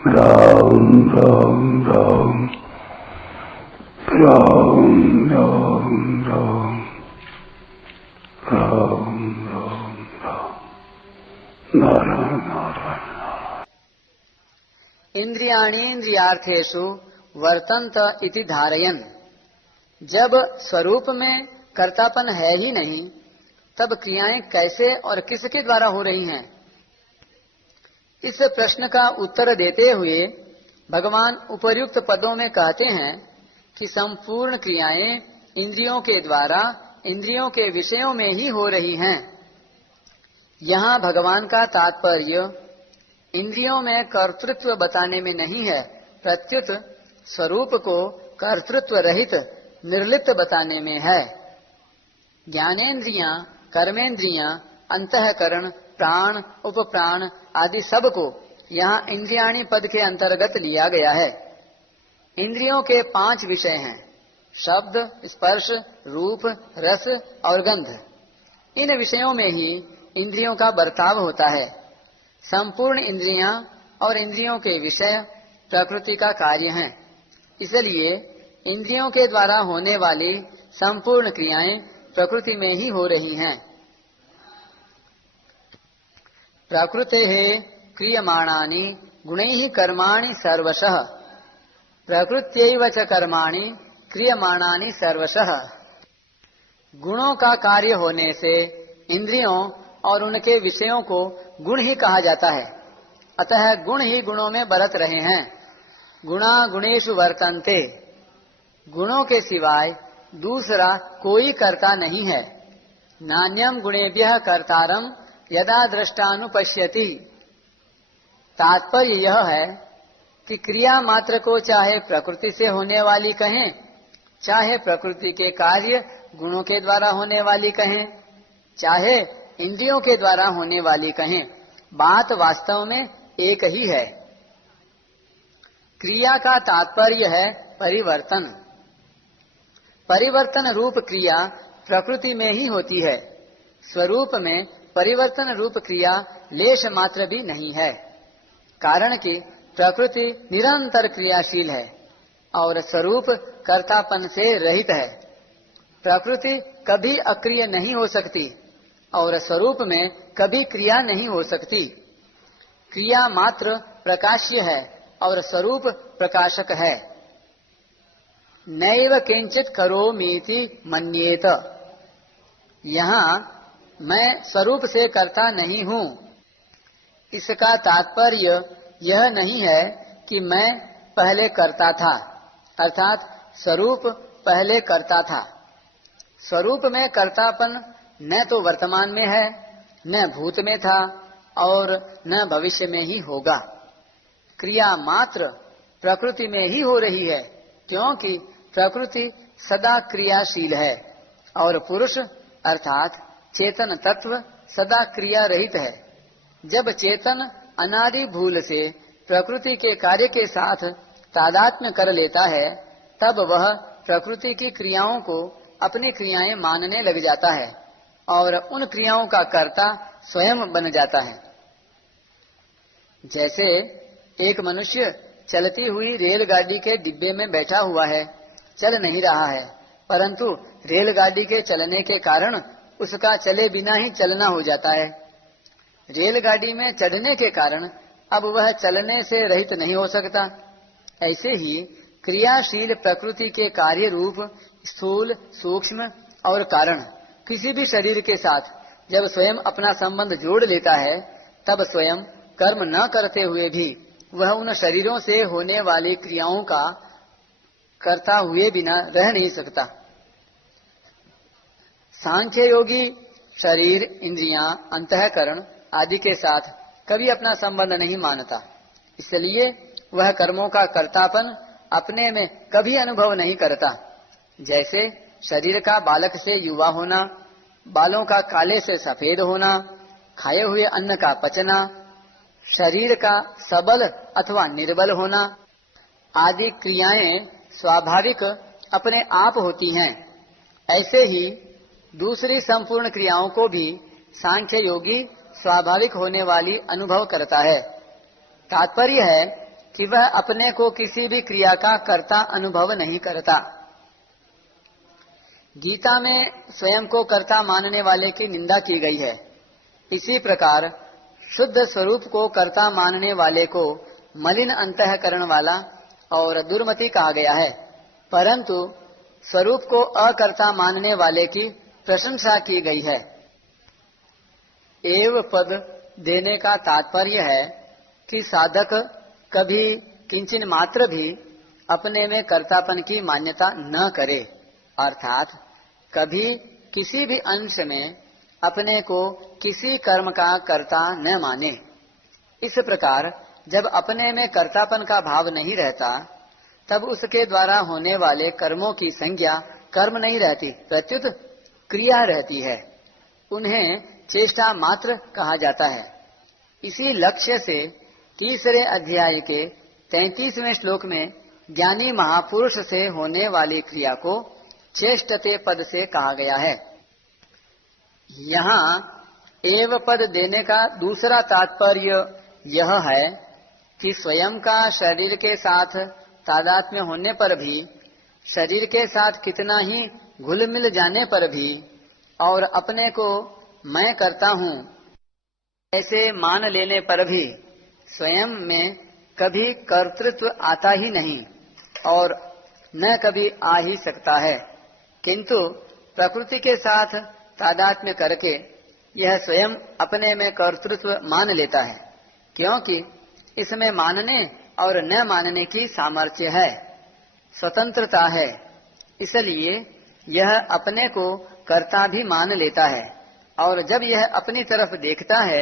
राम राम राम राम राम राम राम राम राम नारायण नारायण। इंद्रियाणीन्द्रियार्थेषु वर्तन्त इति धारयन्। जब स्वरूप में कर्तापन है ही नहीं, तब क्रियाएं कैसे और किसके द्वारा हो रही हैं? इस प्रश्न का उत्तर देते हुए भगवान उपर्युक्त पदों में कहते हैं कि संपूर्ण क्रियाएं इंद्रियों के द्वारा इंद्रियों के विषयों में ही हो रही हैं। यहाँ भगवान का तात्पर्य इंद्रियों में कर्तृत्व बताने में नहीं है, प्रत्युत स्वरूप को कर्तृत्व रहित निर्लिप्त बताने में है। ज्ञानेन्द्रियां, कर्मेंद्रियां, अंतःकरण, प्राण, उपप्राण आदि सब को यहाँ इंद्रियाणी पद के अंतर्गत लिया गया है। इंद्रियों के 5 विषय हैं: शब्द, स्पर्श, रूप, रस और गंध। इन विषयों में ही इंद्रियों का बर्ताव होता है। संपूर्ण इंद्रियां और इंद्रियों के विषय प्रकृति का कार्य हैं। इसलिए इंद्रियों के द्वारा होने वाली संपूर्ण क्रियाएं प्रकृति में ही हो रही हैं। प्रकृतेः क्रियमाणानि गुणैः कर्माणि सर्वशः। प्रकृत्यैव च कर्माणि क्रियमाणानि सर्वशः। गुणों का कार्य होने से इंद्रियों और उनके विषयों को गुण ही कहा जाता है। अतः गुण ही गुणों में बरत रहे हैं। गुणा गुणेषु वर्तन्ते। गुणों के सिवाय दूसरा कोई कर्ता नहीं है। नान्यम गुणेभ्यः कर्तारम यदा दृष्टानुपश्यति। तात्पर्य यह है कि क्रिया मात्र को चाहे प्रकृति से होने वाली कहें, चाहे प्रकृति के कार्य गुणों के द्वारा होने वाली कहें, चाहे इंद्रियों के द्वारा होने वाली कहें, बात वास्तव में एक ही है। क्रिया का तात्पर्य है परिवर्तन। परिवर्तन रूप क्रिया प्रकृति में ही होती है। स्वरूप में परिवर्तन रूप क्रिया लेश मात्र भी नहीं है, कारण कि प्रकृति निरंतर क्रियाशील है और स्वरूप कर्तापन से रहित है। प्रकृति कभी अक्रिय नहीं हो सकती और स्वरूप में कभी क्रिया नहीं हो सकती। क्रिया मात्र प्रकाश्य है और स्वरूप प्रकाशक है। नैव किंचित करोमीति मन्येत। यहाँ मैं स्वरूप से करता नहीं हूँ, इसका तात्पर्य यह नहीं है कि मैं पहले करता था, अर्थात स्वरूप पहले करता था। स्वरूप में कर्तापन न तो वर्तमान में है, न भूत में था और न भविष्य में ही होगा। क्रिया मात्र प्रकृति में ही हो रही है, क्योंकि प्रकृति सदा क्रियाशील है और पुरुष अर्थात चेतन तत्व सदा क्रिया रहित है। जब चेतन अनादि भूल से प्रकृति के कार्य के साथ तादात्म्य कर लेता है, तब वह प्रकृति की क्रियाओं को अपनी क्रियाएं मानने लग जाता है और उन क्रियाओं का कर्ता स्वयं बन जाता है। जैसे एक मनुष्य चलती हुई रेलगाड़ी के डिब्बे में बैठा हुआ है, चल नहीं रहा है, परंतु रेलगाड़ी के चलने के कारण उसका चले बिना ही चलना हो जाता है। रेलगाड़ी में चढ़ने के कारण अब वह चलने से रहित नहीं हो सकता। ऐसे ही क्रियाशील प्रकृति के कार्य रूप स्थूल, सूक्ष्म और कारण किसी भी शरीर के साथ जब स्वयं अपना संबंध जोड़ लेता है, तब स्वयं कर्म न करते हुए भी वह उन शरीरों से होने वाली क्रियाओं का करता हुए बिना रह नहीं सकता। सांख्य योगी शरीर, इंद्रियां, अंतःकरण आदि के साथ कभी अपना संबंध नहीं मानता, इसलिए वह कर्मों का कर्तापन अपने में कभी अनुभव नहीं करता। जैसे शरीर का बालक से युवा होना, बालों का काले से सफेद होना, खाए हुए अन्न का पचना, शरीर का सबल अथवा निर्बल होना आदि क्रियाएं स्वाभाविक अपने आप होती हैं। ऐसे ही दूसरी संपूर्ण क्रियाओं को भी सांख्य योगी स्वाभाविक होने वाली अनुभव करता है। तात्पर्य है कि वह अपने को किसी भी क्रिया का कर्ता अनुभव नहीं करता। गीता में स्वयं को कर्ता मानने वाले की निंदा की गई है। इसी प्रकार शुद्ध स्वरूप को कर्ता मानने वाले को मलिन अंतःकरण वाला और दुर्मति कहा गया है, परंतु स्वरूप को अकर्ता मानने वाले की प्रशंसा की गई है। एव पद देने का तात्पर्य है कि साधक कभी किंचन मात्र भी अपने में कर्तापन की मान्यता न करे, अर्थात कभी किसी भी अंश में अपने को किसी कर्म का कर्ता न माने। इस प्रकार जब अपने में कर्तापन का भाव नहीं रहता, तब उसके द्वारा होने वाले कर्मों की संज्ञा कर्म नहीं रहती, प्रत्युत क्रिया रहती है। उन्हें चेष्टा मात्र कहा जाता है। इसी लक्ष्य से तीसरे अध्याय के 33वें श्लोक में ज्ञानी महापुरुष से होने वाली क्रिया को चेष्टते पद से कहा गया है। यहाँ एव पद देने का दूसरा तात्पर्य यह है कि स्वयं का शरीर के साथ तादात्म्य होने पर भी, शरीर के साथ कितना ही घुल मिल जाने पर भी और अपने को मैं करता हूँ ऐसे मान लेने पर भी स्वयं में कभी कर्तृत्व आता ही नहीं और न कभी आ ही सकता है। किंतु प्रकृति के साथ तादात्म्य करके यह स्वयं अपने में कर्तृत्व मान लेता है, क्योंकि इसमें मानने और न मानने की सामर्थ्य है, स्वतंत्रता है। इसलिए यह अपने को कर्ता भी मान लेता है और जब यह अपनी तरफ देखता है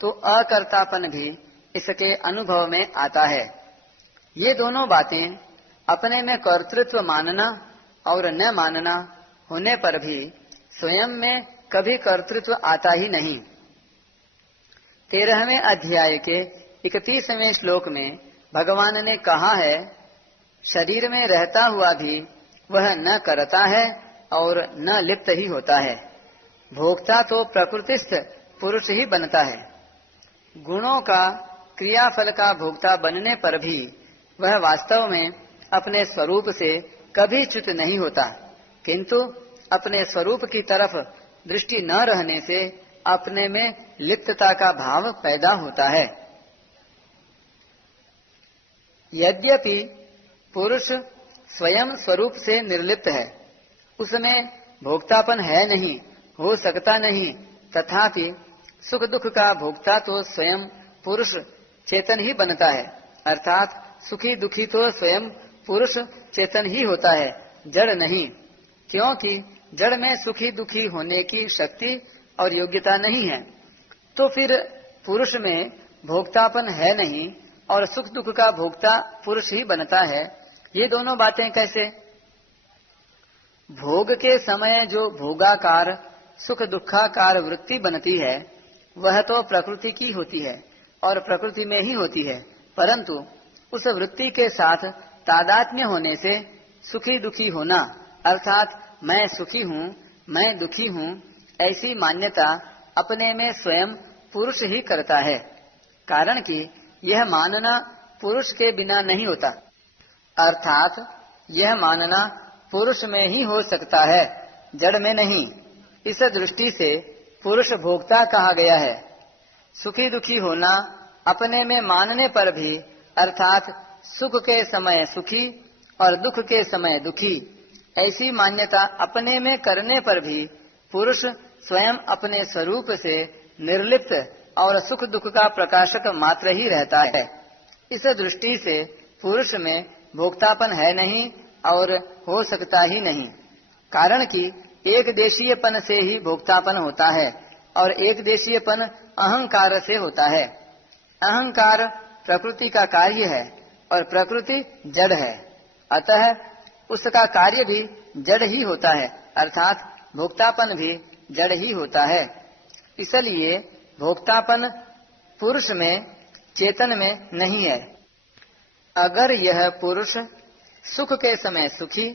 तो अकर्तापन भी इसके अनुभव में आता है। ये दोनों बातें अपने में कर्तृत्व मानना और न मानना होने पर भी स्वयं में कभी कर्तृत्व आता ही नहीं। 13वें अध्याय के 31वें श्लोक में भगवान ने कहा है, शरीर में रहता हुआ भी वह न करता है और न लिप्त ही होता है। भोक्ता तो प्रकृतिस्थ पुरुष ही बनता है। गुणों का क्रियाफल का भोक्ता बनने पर भी वह वास्तव में अपने स्वरूप से कभी च्युत नहीं होता, किंतु अपने स्वरूप की तरफ दृष्टि न रहने से अपने में लिप्तता का भाव पैदा होता है। यद्यपि पुरुष स्वयं स्वरूप से निर्लिप्त है, उसमें भोक्तापन है नहीं, हो सकता नहीं, तथापि सुख दुख का भोक्ता तो स्वयं पुरुष चेतन ही बनता है, अर्थात सुखी दुखी तो स्वयं पुरुष चेतन ही होता है, जड़ नहीं। क्योंकि जड़ में सुखी दुखी होने की शक्ति और योग्यता नहीं है, तो फिर पुरुष में भोक्तापन है नहीं और सुख दुख का भोक्ता पुरुष ही बनता है। ये दोनों बातें कैसे? भोग के समय जो भोगाकार सुख दुखाकार वृत्ति बनती है वह तो प्रकृति की होती है और प्रकृति में ही होती है, परंतु उस वृत्ति के साथ तादात्म्य होने से सुखी दुखी होना, अर्थात मैं सुखी हूँ मैं दुखी हूँ, ऐसी मान्यता अपने में स्वयं पुरुष ही करता है। कारण कि यह मानना पुरुष के बिना नहीं होता, अर्थात यह मानना पुरुष में ही हो सकता है, जड़ में नहीं। इस दृष्टि से पुरुष भोक्ता कहा गया है। सुखी दुखी होना अपने में मानने पर भी, अर्थात सुख के समय सुखी और दुख के समय दुखी, ऐसी मान्यता अपने में करने पर भी पुरुष स्वयं अपने स्वरूप से निर्लिप्त और सुख दुख का प्रकाशक मात्र ही रहता है। इस दृष्टि से पुरुष में भोक्तापन है नहीं और हो सकता ही नहीं। कारण कि एक देशीयपन से ही भोक्तापन होता है और एक देशीयपन अहंकार से होता है। अहंकार प्रकृति का कार्य है और प्रकृति जड़ है, अतः उसका कार्य भी जड़ ही होता है, अर्थात भोक्तापन भी जड़ ही होता है। इसलिए भोक्तापन पुरुष में चेतन में नहीं है। अगर यह पुरुष सुख के समय सुखी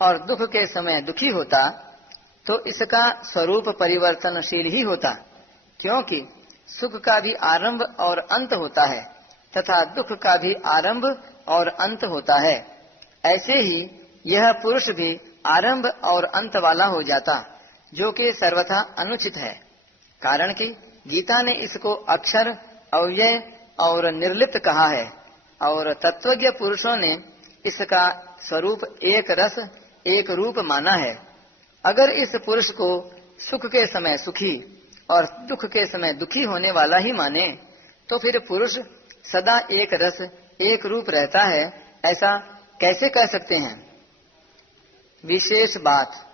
और दुख के समय दुखी होता तो इसका स्वरूप परिवर्तनशील ही होता, क्योंकि सुख का भी आरंभ और अंत होता है तथा दुख का भी आरंभ और अंत होता है। ऐसे ही यह पुरुष भी आरंभ और अंत वाला हो जाता, जो कि सर्वथा अनुचित है। कारण कि गीता ने इसको अक्षर, अव्यय और निर्लिप्त कहा है, और तत्वज्ञ पुरुषों ने इसका स्वरूप एक रस एक रूप माना है। अगर इस पुरुष को सुख के समय सुखी और दुख के समय दुखी होने वाला ही माने, तो फिर पुरुष सदा एक रस एक रूप रहता है, ऐसा कैसे कह सकते हैं? विशेष बात